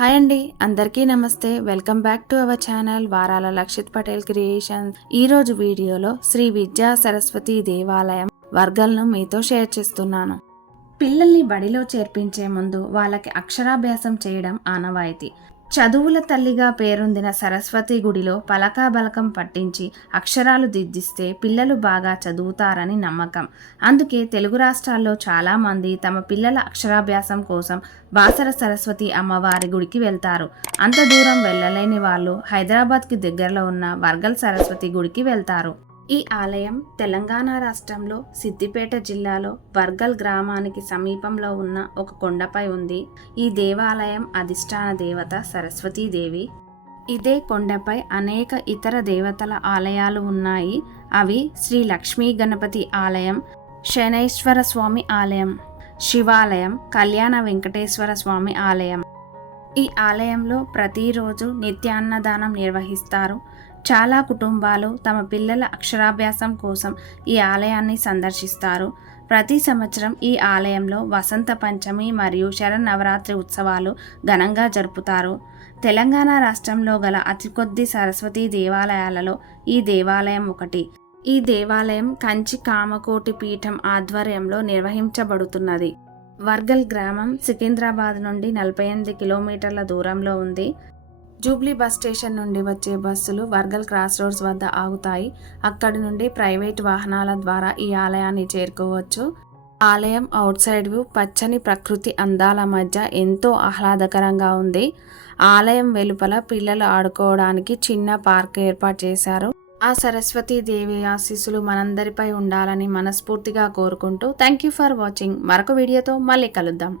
Hi అండి, అందరికీ నమస్తే. Welcome back to our channel వారాల లక్షిత్ పటేల్ క్రియేషన్స్. ఈరోజు వీడియోలో శ్రీ విద్యా సరస్వతి దేవాలయం వర్గల్ను మీతో షేర్ చేస్తున్నాను. పిల్లల్ని బడిలో చేర్పించే ముందు వాళ్ళకి అక్షరాభ్యాసం చేయడం ఆనవాయితీ. చదువుల తల్లిగా పేరొందిన సరస్వతి గుడిలో పలకాబలకం పట్టించి అక్షరాలు దిద్దిస్తే పిల్లలు బాగా చదువుతారని నమ్మకం. అందుకే తెలుగు రాష్ట్రాల్లో చాలామంది తమ పిల్లల అక్షరాభ్యాసం కోసం బాసర సరస్వతి అమ్మవారి గుడికి వెళ్తారు. అంత దూరం వెళ్ళలేని వాళ్ళు హైదరాబాద్కి దగ్గరలో ఉన్న వర్గల్ సరస్వతి గుడికి వెళ్తారు. ఈ ఆలయం తెలంగాణ రాష్ట్రంలో సిద్దిపేట జిల్లాలో వర్గల్ గ్రామానికి సమీపంలో ఉన్న ఒక కొండపై ఉంది. ఈ దేవాలయం అధిష్టాన దేవత సరస్వతీదేవి. ఇదే కొండపై అనేక ఇతర దేవతల ఆలయాలు ఉన్నాయి. అవి శ్రీ లక్ష్మీ గణపతి ఆలయం, శనైశ్వర స్వామి ఆలయం, శివాలయం, కళ్యాణ వెంకటేశ్వర స్వామి ఆలయం. ఈ ఆలయంలో ప్రతిరోజు నిత్యాన్నదానం నిర్వహిస్తారు. చాలా కుటుంబాలు తమ పిల్లల అక్షరాభ్యాసం కోసం ఈ ఆలయాన్ని సందర్శిస్తారు. ప్రతి సంవత్సరం ఈ ఆలయంలో వసంత పంచమి మరియు శరన్నవరాత్రి ఉత్సవాలు ఘనంగా జరుపుతారు. తెలంగాణ రాష్ట్రంలో గల అతి కొద్ది సరస్వతీ దేవాలయాలలో ఈ దేవాలయం ఒకటి. ఈ దేవాలయం కంచి కామకోటి పీఠం ఆధ్వర్యంలో నిర్వహించబడుతున్నది. వర్గల్ గ్రామం సికింద్రాబాద్ నుండి 48 కిలోమీటర్ల దూరంలో ఉంది. జూబ్లీ బస్ స్టేషన్ నుండి వచ్చే బస్సులు వర్గల్ క్రాస్ రోడ్స్ వద్ద ఆగుతాయి. అక్కడి నుండి ప్రైవేట్ వాహనాల ద్వారా ఈ ఆలయాన్ని చేరుకోవచ్చు. ఆలయం అవుట్ సైడ్ వ్యూ పచ్చని ప్రకృతి అందాల మధ్య ఎంతో ఆహ్లాదకరంగా ఉంది. ఆలయం వెలుపల పిల్లలు ఆడుకోవడానికి చిన్న పార్క్ ఏర్పాటు చేశారు. ఆ సరస్వతీ దేవి ఆశీస్సులు మనందరిపై ఉండాలని మనస్ఫూర్తిగా కోరుకుంటూ థ్యాంక్ యూ ఫర్ వాచింగ్. మరొక వీడియోతో మళ్ళీ కలుద్దాం.